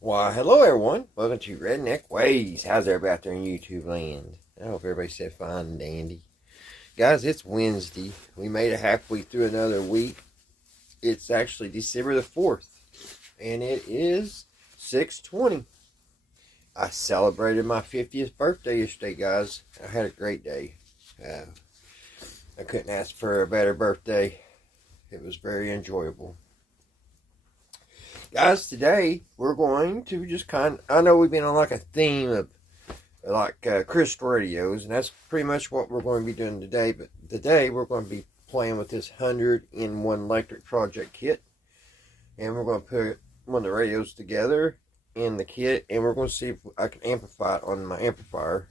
Why, hello everyone. Welcome to Redneck Ways. How's everybody out there in YouTube land? I hope everybody said fine and dandy. Guys, it's Wednesday. We made it halfway through another week. It's actually December the 4th, and it is 6:20. I celebrated my 50th birthday yesterday, guys. I had a great day. I couldn't ask for a better birthday. It was very enjoyable. Guys, today we're going to just I know we've been on like a theme of like crystal radios, and that's pretty much what we're going to be doing today. But today we're going to be playing with this 100-in-1 electric project kit, and we're going to put one of the radios together in the kit, and we're going to see if I can amplify it on my amplifier.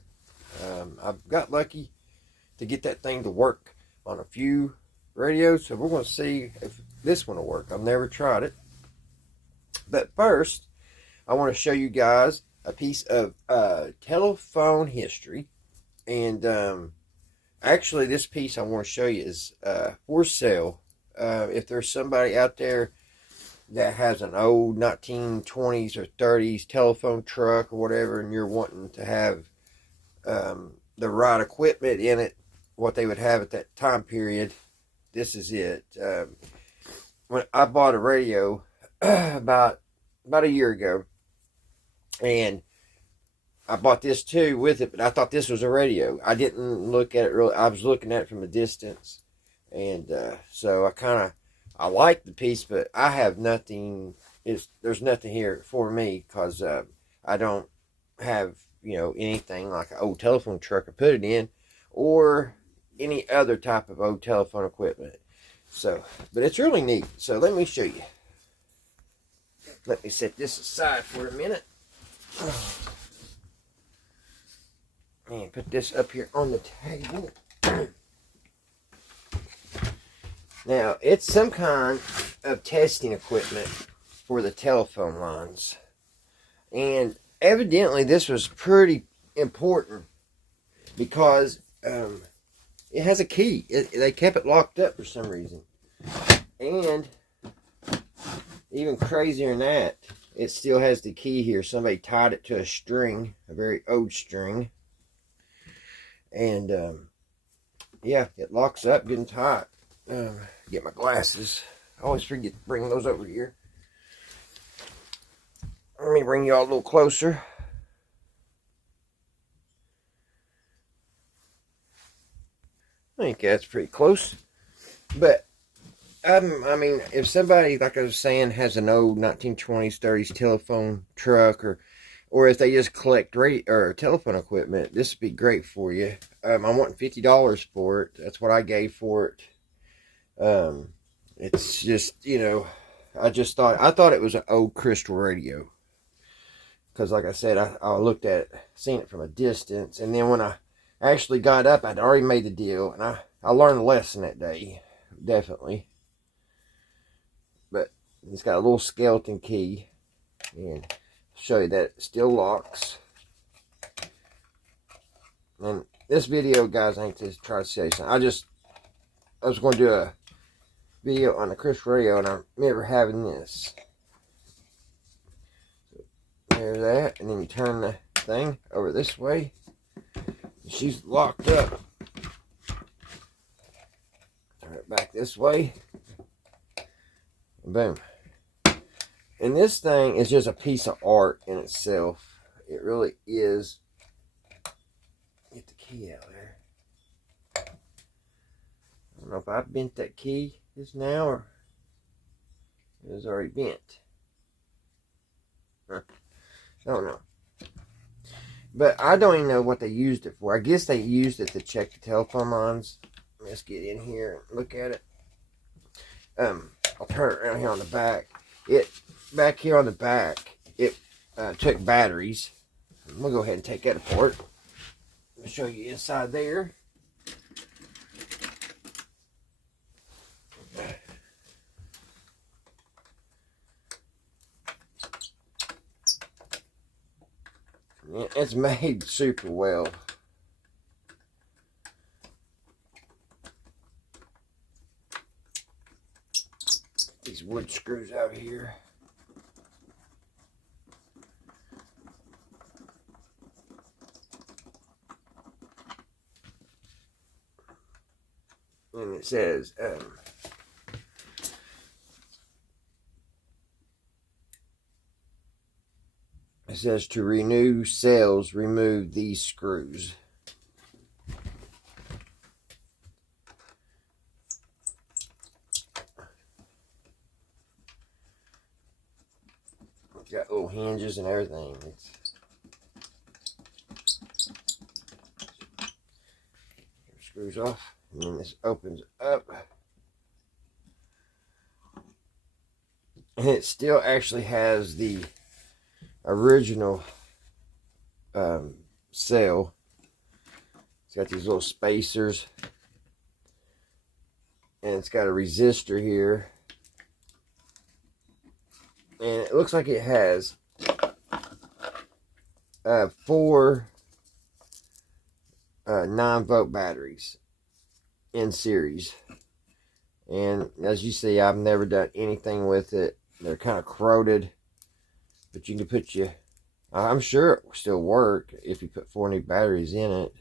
I've got lucky to get that thing to work on a few radios, so we're going to see if this one will work. I've never tried it. But first, I want to show you guys a piece of telephone history. And actually, this piece I want to show you is for sale. If there's somebody out there that has an old 1920s or 30s telephone truck or whatever, and you're wanting to have the right equipment in it, what they would have at that time period, this is it. When I bought a radio about a year ago, and I bought this too with it, but I thought this was a radio. I didn't look at it really. I was looking at it from a distance, and so I like the piece, but I have nothing. There's nothing here for me because I don't have anything like an old telephone truck to put it in, or any other type of old telephone equipment. So, but it's really neat. So let me show you. Let me set this aside for a minute. And put this up here on the table. Now, it's some kind of testing equipment for the telephone lines. And evidently this was pretty important because it has a key. They kept it locked up for some reason. And even crazier than that, it still has the key here. Somebody tied it to a string, a very old string. And, yeah, it locks up getting tight. Get my glasses. I always forget to bring those over here. Let me bring y'all a little closer. I think that's pretty close. But I mean, if somebody, like I was saying, has an old 1920s, 30s telephone truck, or if they just collect radio or telephone equipment, this would be great for you. I'm wanting $50 for it. That's what I gave for it. It's just, I thought it was an old crystal radio. Because like I said, I looked at it, seen it from a distance, and then when I actually got up, I'd already made the deal, and I learned a lesson that day, definitely. But it's got a little skeleton key, and I'll show you that it still locks. And this video, guys, I ain't just try to say something. I was going to do a video on the crystal radio, and I remember having this. So there's that, and then you turn the thing over this way. She's locked up. Turn it back this way. Boom. And this thing is just a piece of art in itself. It really is. Get the key out there. I don't know if I bent that key just now or it was already bent. I don't know. But I don't even know what they used it for. I guess they used it to check the telephone lines. Let's get in here and look at it. I'll turn it around here on the back. Back here on the back, it took batteries. We'll go ahead and take that apart. I'll show you inside there. It's made super well. These wood screws out here. it says, to renew cells, remove these screws. It's got little hinges and everything. Screws off, and then this opens up. And it still actually has the original cell. It's got these little spacers, and it's got a resistor here, and it looks like it has 4 9-volt batteries in series. And as you see, I've never done anything with it. They're kind of corroded, but you can put I'm sure it will still work if you put 4 new batteries in it.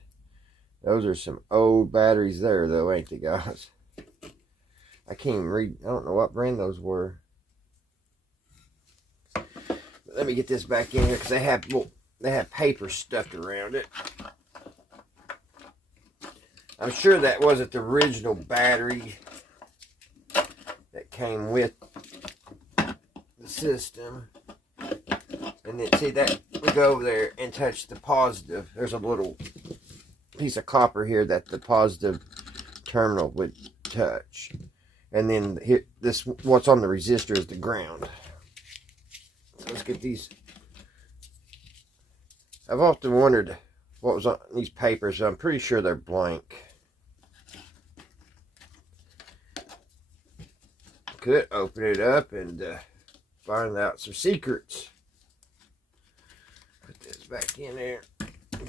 Those are some old batteries there, though, ain't they, guys? I can't even read. I don't know what brand those were. But let me get this back in here, because they have paper stuffed around it. I'm sure that wasn't the original battery that came with the system. And then, see, that we go over there and touch the positive. There's a little piece of copper here that the positive terminal would touch. And then here, what's on the resistor is the ground. So let's get these. I've often wondered what was on these papers. I'm pretty sure they're blank. Could open it up and find out some secrets. Put this back in there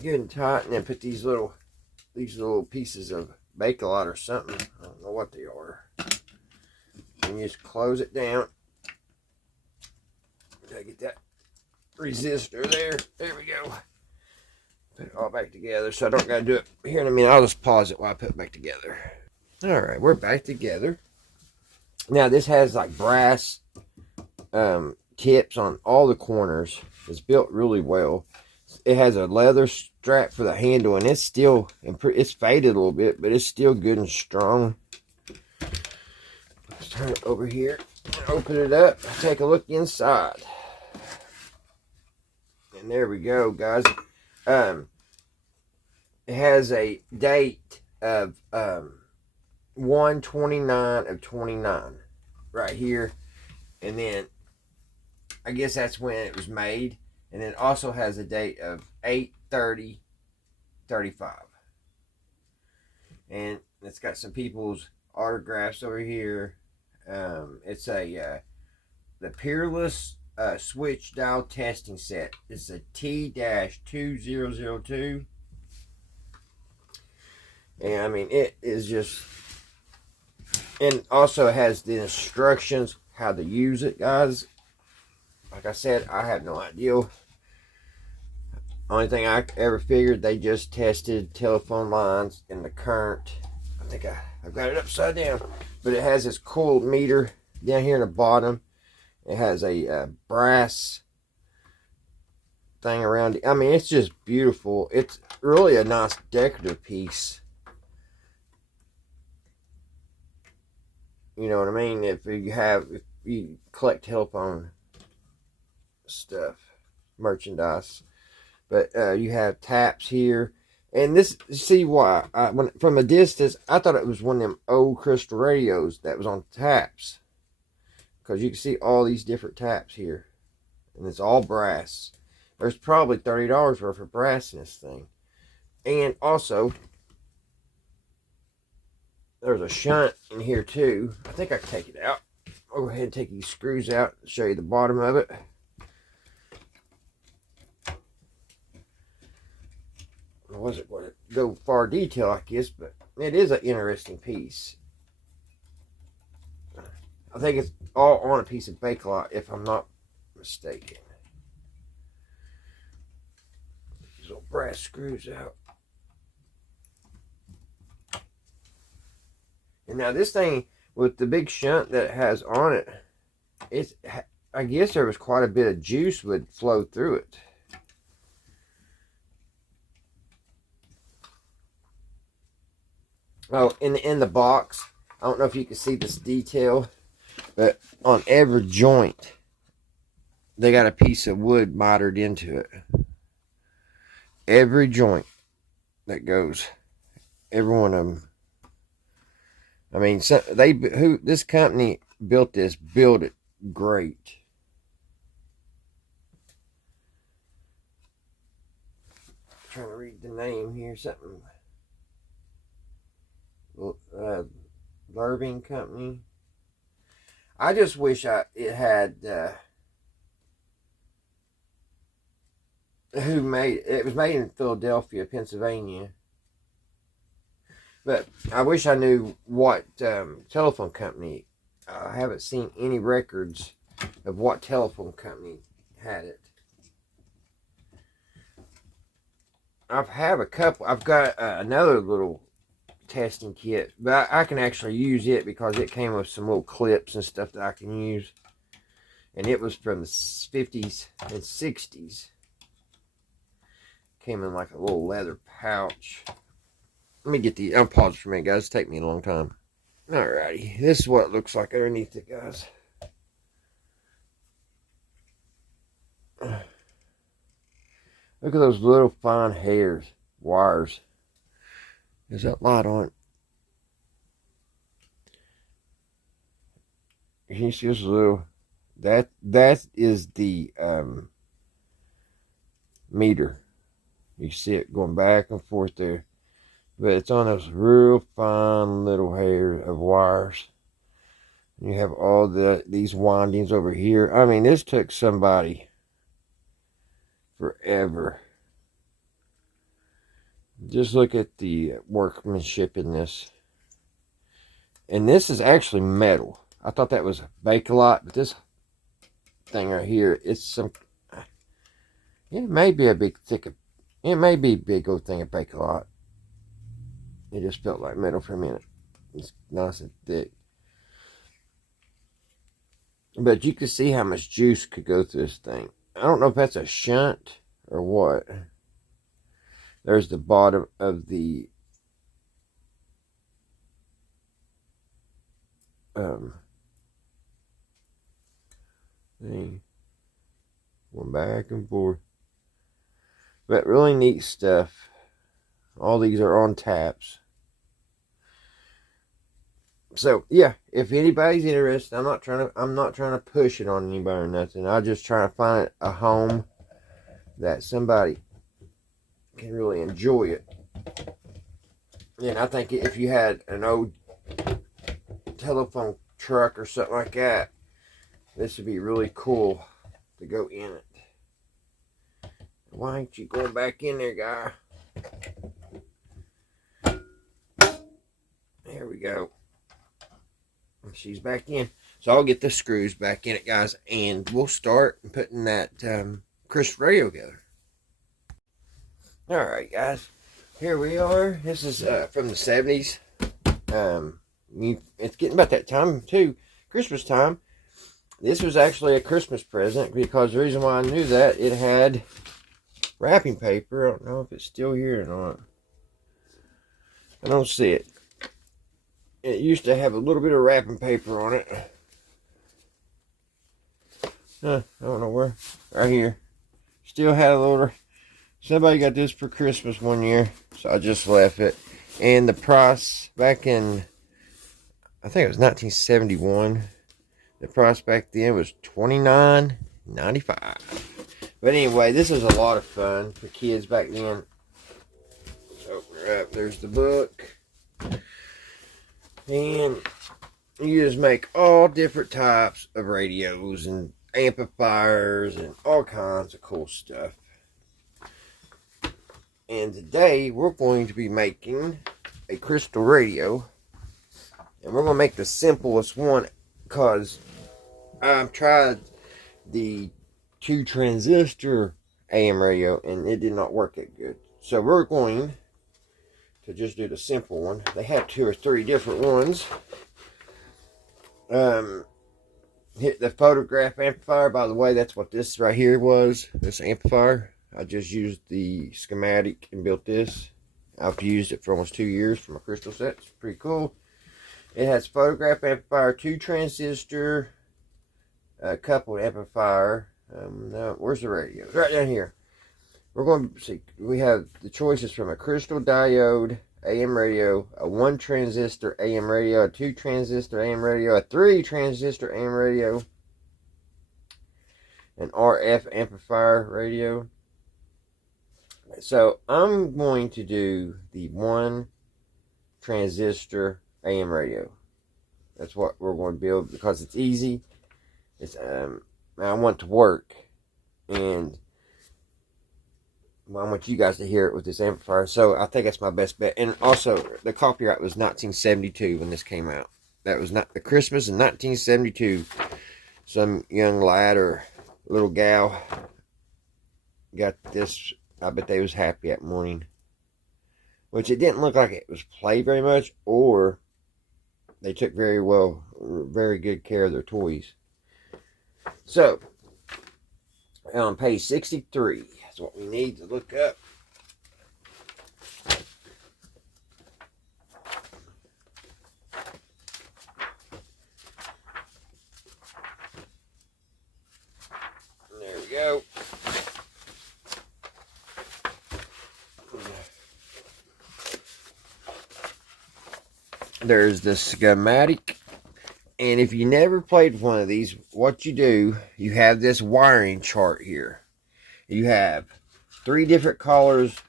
good and tight, and then put these little pieces of Bakelite or something. I don't know what they are. And you just close it down. Gotta get that resistor there. There we go. Put it all back together, so I don't gotta do it here in a minute. I'll just pause it while I put it back together. All right, we're back together. Now this has like brass tips on all the corners. It's built really well. It has a leather strap for the handle, and it's still, it's faded a little bit, but it's still good and strong. Let's turn it over here and open it up. Take a look inside. And there we go, guys. It has a date of 1/29/29 right here, and then I guess that's when it was made. And then it also has a date of 8/30/35, and it's got some people's autographs over here. It's the Peerless switch dial testing set. It's a T-2002. And I mean, it is just, and also has the instructions how to use it, guys. Like I said, I have no idea. Only thing I ever figured, they just tested telephone lines and the current. I think I've got it upside down, but it has this cool meter down here in the bottom. It has a brass thing around it. I mean, it's just beautiful. It's really a nice decorative piece. You know what I mean? If you collect telephone stuff, merchandise. But you have taps here. And this, see why? From a distance, I thought it was one of them old crystal radios that was on taps. Because you can see all these different taps here. And it's all brass. There's probably $30 worth of brass in this thing. And also, there's a shunt in here too. I think I can take it out. I'll go ahead and take these screws out and show you the bottom of it. I wasn't going to go far detail, I guess, but it is an interesting piece. I think it's all on a piece of Bakelite, if I'm not mistaken. These little brass screws out. And now this thing with the big shunt that it has on it, I guess there was quite a bit of juice would flow through it. Oh, in the box, I don't know if you can see this detail, but on every joint, they got a piece of wood mitered into it. Every joint that goes, every one of them. I mean, so this company built it great. I'm trying to read the name here, something. Lurving Company. I just wish it had who made it. Was made in Philadelphia, Pennsylvania. But I wish I knew what telephone company. I haven't seen any records of what telephone company had it. I've got another little testing kit, but I can actually use it because it came with some little clips and stuff that I can use. And it was from the 50s and 60s. Came in like a little leather pouch. Let me get I'll pause for a minute, guys. It'll take me a long time. Alrighty. This is what it looks like underneath it, guys. Look at those little fine wires. There's that light on it. Can you see this little? That is the meter. You see it going back and forth there. But it's on those real fine little hairs of wires. You have all these windings over here. I mean, this took somebody forever. Just look at the workmanship in this. And this is actually metal. I thought that was Bakelite, but this thing right here, it's some. It may be a big old thing of Bakelite. It just felt like metal for a minute. It's nice and thick. But you can see how much juice could go through this thing. I don't know if that's a shunt or what. There's the bottom of the thing. Going back and forth. But really neat stuff. All these are on taps. So yeah, if anybody's interested, I'm not trying to push it on anybody or nothing. I'm just trying to find a home that somebody can really enjoy it. And I think if you had an old telephone truck or something like that, this would be really cool to go in it. Why ain't you going back in there, guy? There we go. She's back in. So I'll get the screws back in it, guys, and we'll start putting that crystal radio together. Alright, guys. Here we are. This is from the 70s. It's getting about that time, too. Christmas time. This was actually a Christmas present because the reason why I knew that, it had wrapping paper. I don't know if it's still here or not. I don't see it. It used to have a little bit of wrapping paper on it. I don't know where. Right here. Still had a little. Somebody got this for Christmas one year, so I just left it. And the price back in, I think it was 1971. The price back then was $29.95. But anyway, this is a lot of fun for kids back then. Open her up. There's the book. And you just make all different types of radios and amplifiers and all kinds of cool stuff. And today we're going to be making a crystal radio. And we're going to make the simplest one because I've tried the 2 transistor AM radio and it did not work that good. So we're going to just do the simple one. They have 2 or 3 different ones. Hit the photograph amplifier. By the way, that's what this right here was. This amplifier. I just used the schematic and built this. I've used it for almost 2 years for my crystal sets. Pretty cool. It has photograph amplifier, 2 transistor, coupled amplifier. Now, where's the radio? Right down here. We're going to see. We have the choices from a crystal diode AM radio, a 1 transistor AM radio, a 2 transistor AM radio, a 3 transistor AM radio, an RF amplifier radio. So I'm going to do the 1 transistor AM radio. That's what we're going to build because it's easy. It's I want it to work, and I want you guys to hear it with this amplifier. So I think that's my best bet. And also, the copyright was 1972 when this came out. That was not the Christmas in 1972. Some young lad or little gal got this. I bet they was happy that morning. Which it didn't look like it was played very much, or they took very good care of their toys. So, on page 63, that's what we need to look up. There we go. There's the schematic. And if you never played one of these, what you do, you have this wiring chart here. You have 3 different colors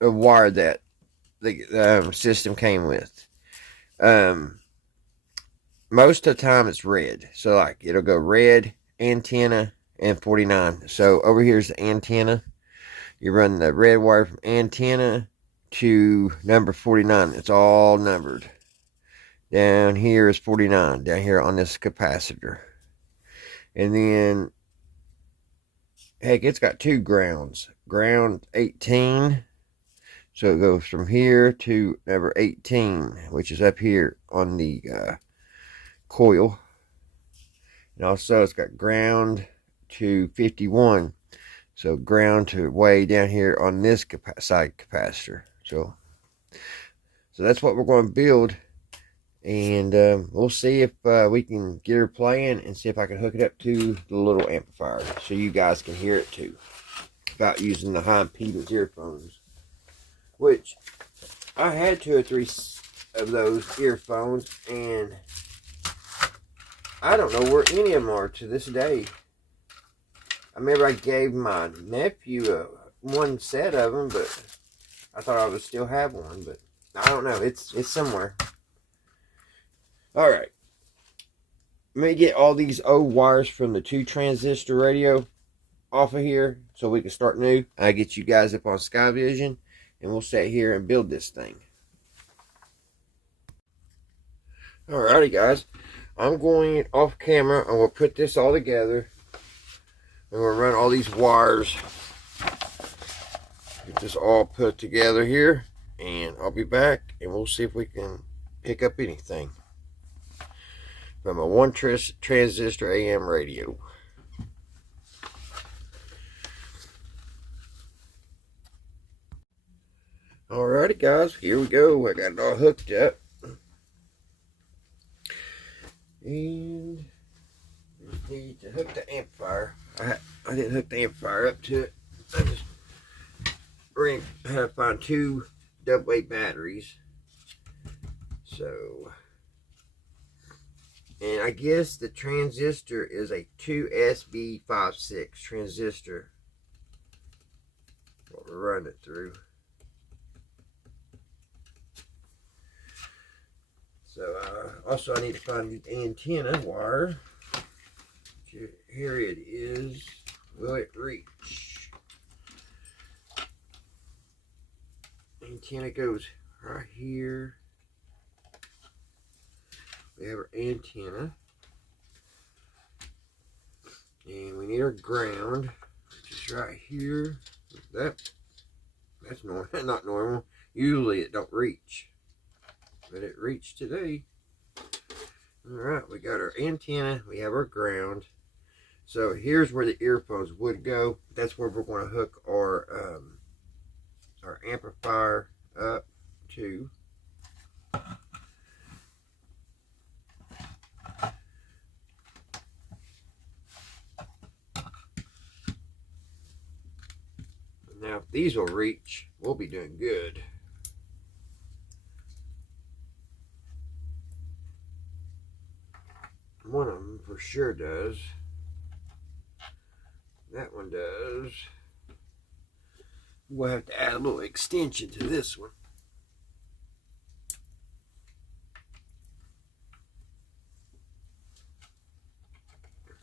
of wire that the system came with. Most of the time it's red. So like it'll go red, antenna, and 49. So over here's the antenna. You run the red wire from antenna to number 49. It's all numbered. Down here is 49, down here on this capacitor. And then, heck, it's got 2 grounds. Ground 18, so it goes from here to number 18, which is up here on the coil. And also it's got ground to 51, so ground to way down here on this side capacitor. So that's what we're going to build. And we'll see if we can get her playing and see if I can hook it up to the little amplifier so you guys can hear it too without using the high impedance earphones. Which I had 2 or 3 of those earphones, and I don't know where any of them are to this day. I remember I gave my nephew one set of them, but I thought I would still have one, but I don't know. It's somewhere. Alright, let me get all these old wires from the 2 transistor radio off of here so we can start new. I get you guys up on Sky Vision and we'll sit here and build this thing. Alrighty guys, I'm going off camera and we'll put this all together. And we'll run all these wires. Get this all put together here, and I'll be back and we'll see if we can pick up anything from a 1 transistor AM radio. Alrighty guys, here we go. I got it all hooked up. And just need to hook the amplifier. I didn't hook the amplifier up to it. I just had to find 2 AA batteries. So, and I guess the transistor is a 2SB56 transistor. What we're running it through. So also I need to find the antenna wire. Here it is. Will it reach? Antenna goes right here. We have our antenna. And we need our ground, which is right here. That's normal, not normal. Usually it don't reach, but it reached today. Alright, we got our antenna, we have our ground. So here's where the earphones would go. That's where we're going to hook our amplifier up to. Now if these will reach, we'll be doing good. One of them for sure does. That one does. We'll have to add a little extension to this one.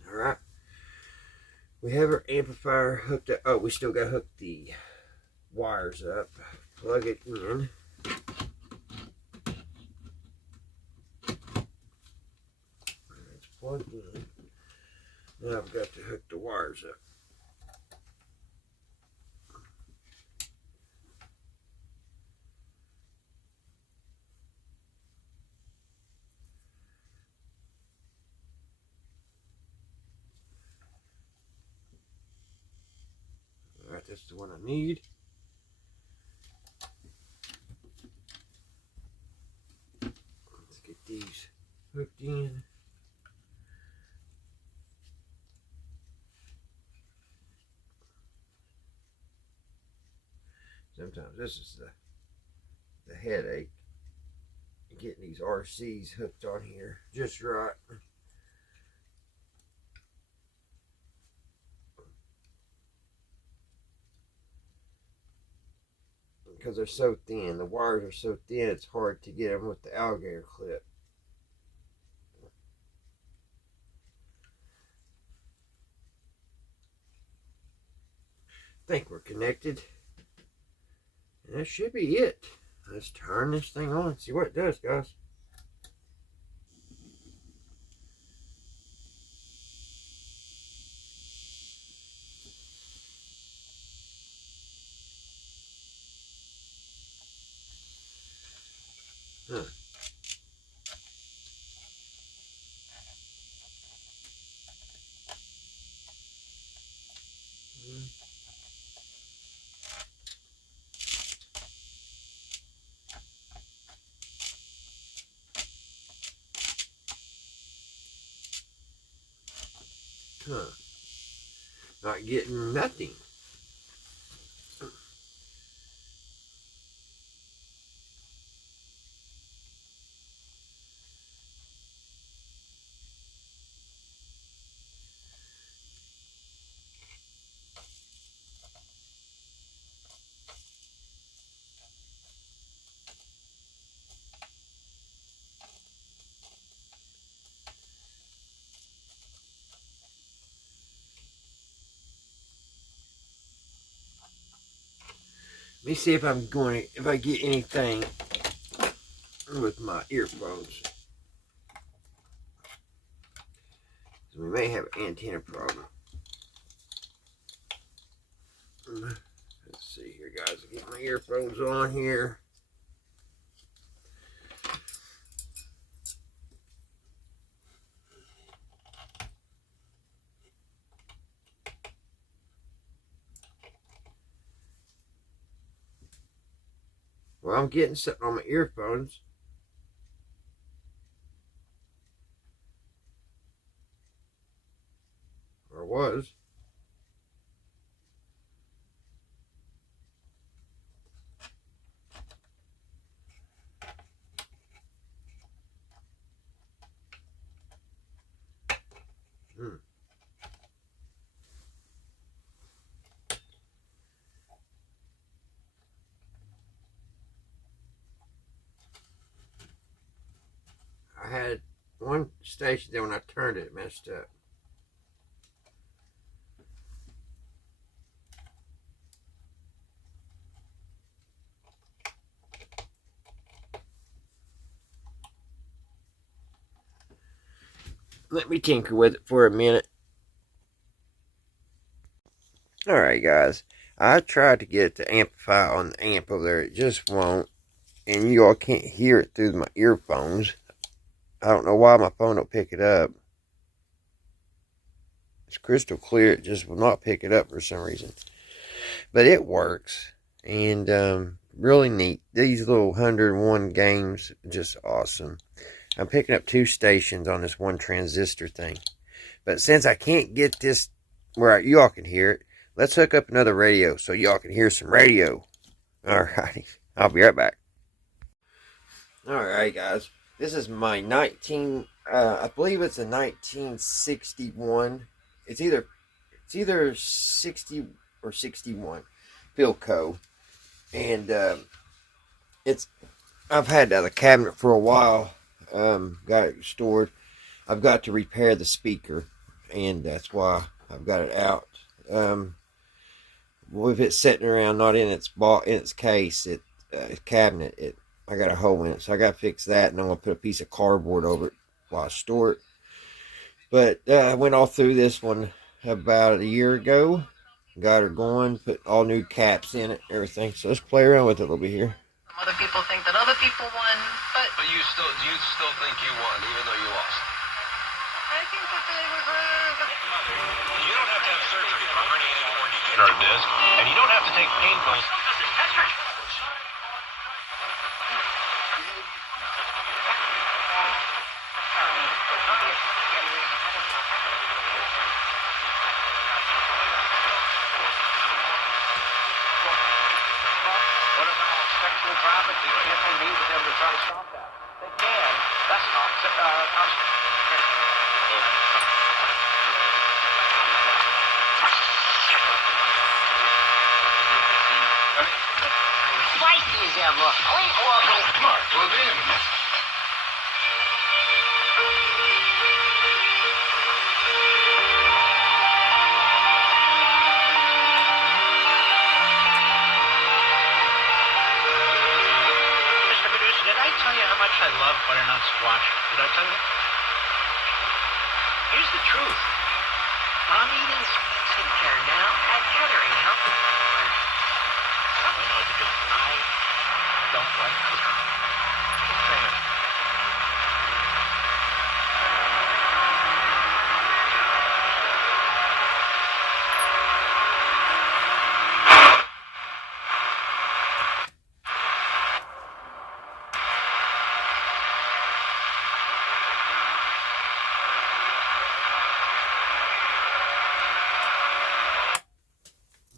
Alright. We have our amplifier hooked up. Oh, we still got to hook the wires up. Plug it in. It's plugged in. Now I've got to hook the wires up. Alright, that's the one I need. Let's get these hooked in. Sometimes this is the headache, getting these RCs hooked on here just right. Because they're so thin, the wires are so thin, it's hard to get them with the alligator clip. I think we're connected. And that should be it. Let's turn this thing on and see what it does, guys. Huh. Huh. Not getting nothing. Let me see if if I get anything with my earphones. So we may have an antenna problem. Let's see here, guys. I'll get my earphones on here. Well, I'm getting something on my earphones. Or was. I had one station there when I turned it, messed up. Let me tinker with it for a minute. Alright, guys. I tried to get it to amplify on the amp over there. It just won't. And you all can't hear it through my earphones. I don't know why my phone don't pick it up. It's crystal clear. It just will not pick it up for some reason. But it works. And really neat. These little 101 games, just awesome. I'm picking up 2 stations on this one transistor thing. But since I can't get this where y'all can hear it, let's hook up another radio so y'all can hear some radio. Alrighty. I'll be right back. Alright, guys. This is my I believe it's a 1961. It's either 60 or 61 Philco. And I've had it out of the cabinet for a while. Got it stored. I've got to repair the speaker, and that's why I've got it out. With it sitting around, not in its case, cabinet, I got a hole in it, so I got to fix that, and I'm gonna put a piece of cardboard over it while I store it. But I went all through this one about a year ago. Got her going, put all new caps in it, everything. So let's play around with it a little bit here. Other people think that other people won, but you still think you won, even though you lost? I think that they were. You don't have to have surgery for herniated or degenerative disc, and you don't have to take pain pills. Sexual trafficking, can't they meet with them to try to stop that? They can. That's not Spicy as ever. Come on, well then. Did I tell you how much I love butternut squash? Did I tell you? Here's the truth. I'm eating skincare now at Kettering Health. I know because I don't like cooking.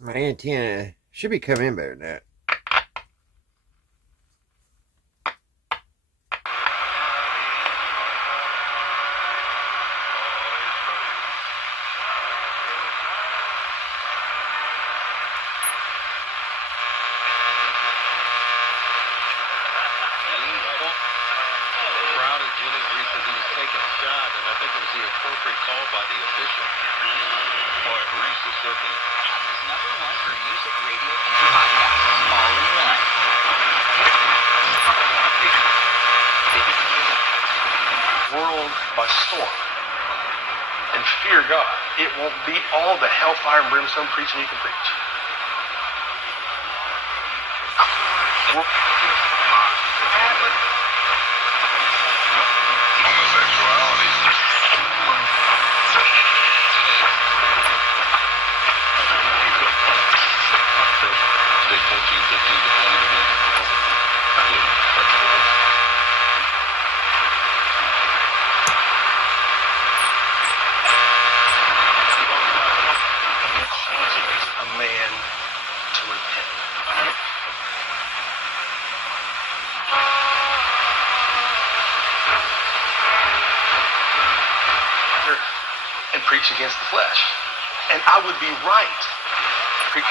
My antenna should be coming in better than that. Appropriate call by the official. Boy, Reese is certainly Number 1 for music, radio, and podcasts, all in one. world by storm. And fear God, it won't be all the hellfire and brimstone preaching you can preach. A man to repent. And preach against the flesh. And I would be right. The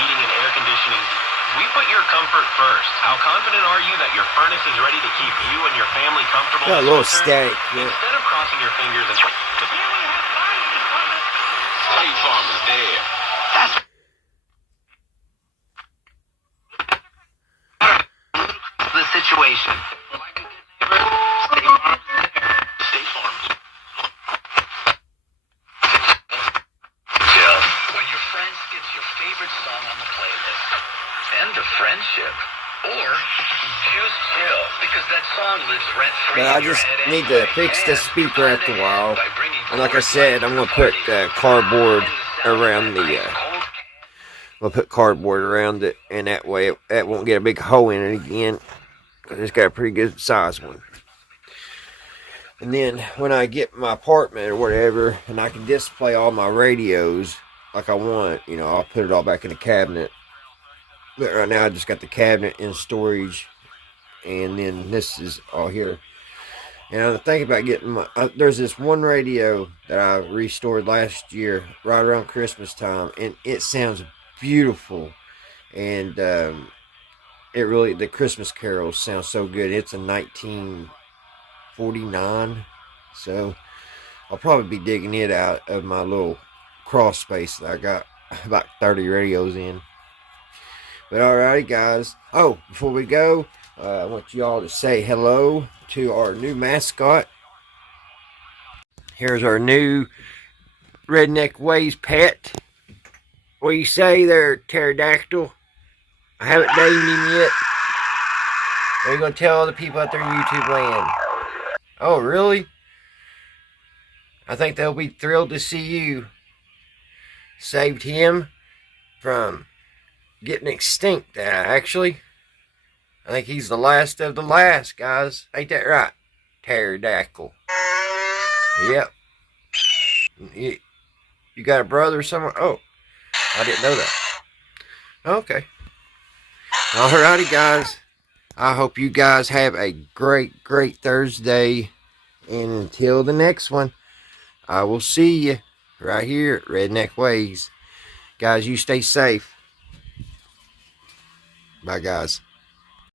heating and air conditioning. We put your comfort first. How confident are you that your furnace is ready to keep you and your family comfortable? Got a little static. Yeah. Instead of crossing your fingers and... State Farm is dead. That's the situation. When you favorite song on the playlist. End of friendship. Or choose chill, because that song lives rent-free But I in your just head need to anyway. fix the And speaker plan after a ahead while. by bringing And like I Coors said, Light I'm to gonna put parties. cardboard And the sound of around that the. ice cold I'll put cardboard around it, and that way it won't get a big hole in it again. Cause it's got a pretty good size one. And then when I get my apartment or whatever, and I can display all my radios like I want, you know, I'll put it all back in the cabinet. But right now I just got the cabinet in storage, and then this is all here. And I'm thinking about getting my. There's this one radio that I restored last year, right around Christmas time, and it sounds beautiful. And it really, the Christmas carols sound so good. It's a 1949, so I'll probably be digging it out of my little crawl space that I got about 30 radios in. But alrighty, guys. Oh, before we go, I want you all to say hello to our new mascot. Here's our new Redneck Ways pet. What do you say there, pterodactyl? I haven't named him yet. What are you going to tell all the people out there in YouTube land? Oh, really? I think they'll be thrilled to see you. Saved him from getting extinct, actually. I think he's the last of the last, guys. Ain't that right? Pterodactyl. Yep. You got a brother somewhere? Oh, I didn't know that. Okay. Alrighty, guys. I hope you guys have a great, great Thursday. And until the next one, I will see you right here at Redneck Ways. Guys, you stay safe. Bye, guys.